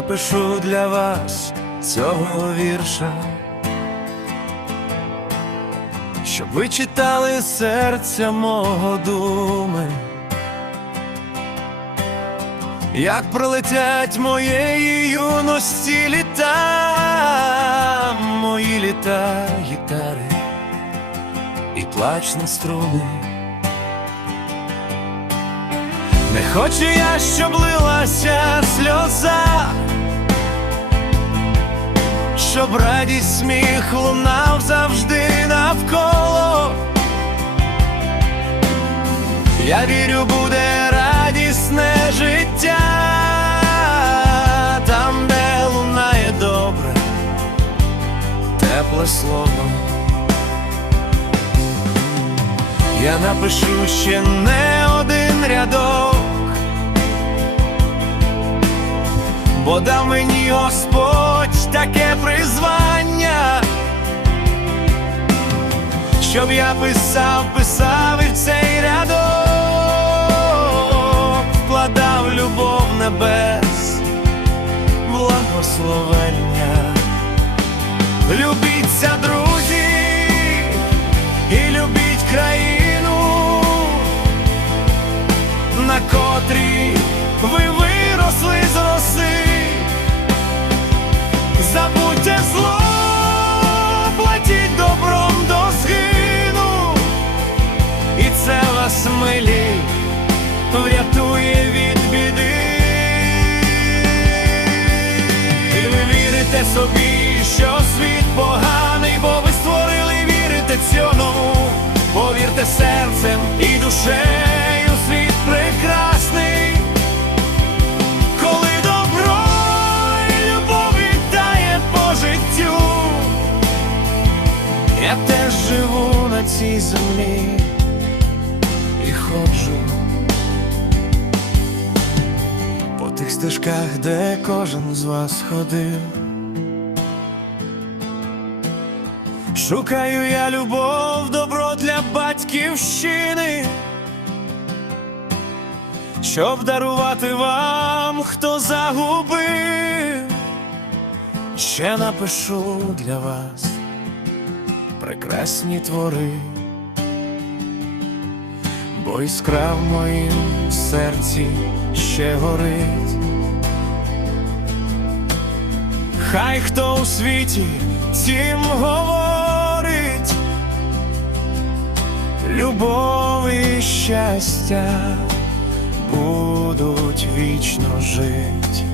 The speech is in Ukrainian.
напишу для вас цього вірша, щоб ви читали серця мого думи, як пролетять моєї юності літа, мої літа гітари і плач на струни. Не хочу я, щоб лилася щоб радість сміх лунав завжди навколо. Я вірю, буде радісне життя, там, де лунає добре, тепле слово. Я напишу ще не один рядок, бо дав мені Господь таке призвання, щоб я писав, писав і в цей рядок вкладав любов небес, благословення. Любіться, друзі, милі врятує від біди. І ви вірите собі, що світ поганий, бо ви створили, вірите цьому, повірте серцем і душею світ прекрасний, коли добро любов вітає по життю, я теж живу на цій землі ходжу. По тих стежках, де кожен з вас ходив. Шукаю я любов, добро для батьківщини, щоб дарувати вам, хто загубив, ще напишу для вас прекрасні твори, бо іскра в моїм серці ще горить. Хай хто у світі цім говорить, любов і щастя будуть вічно жить.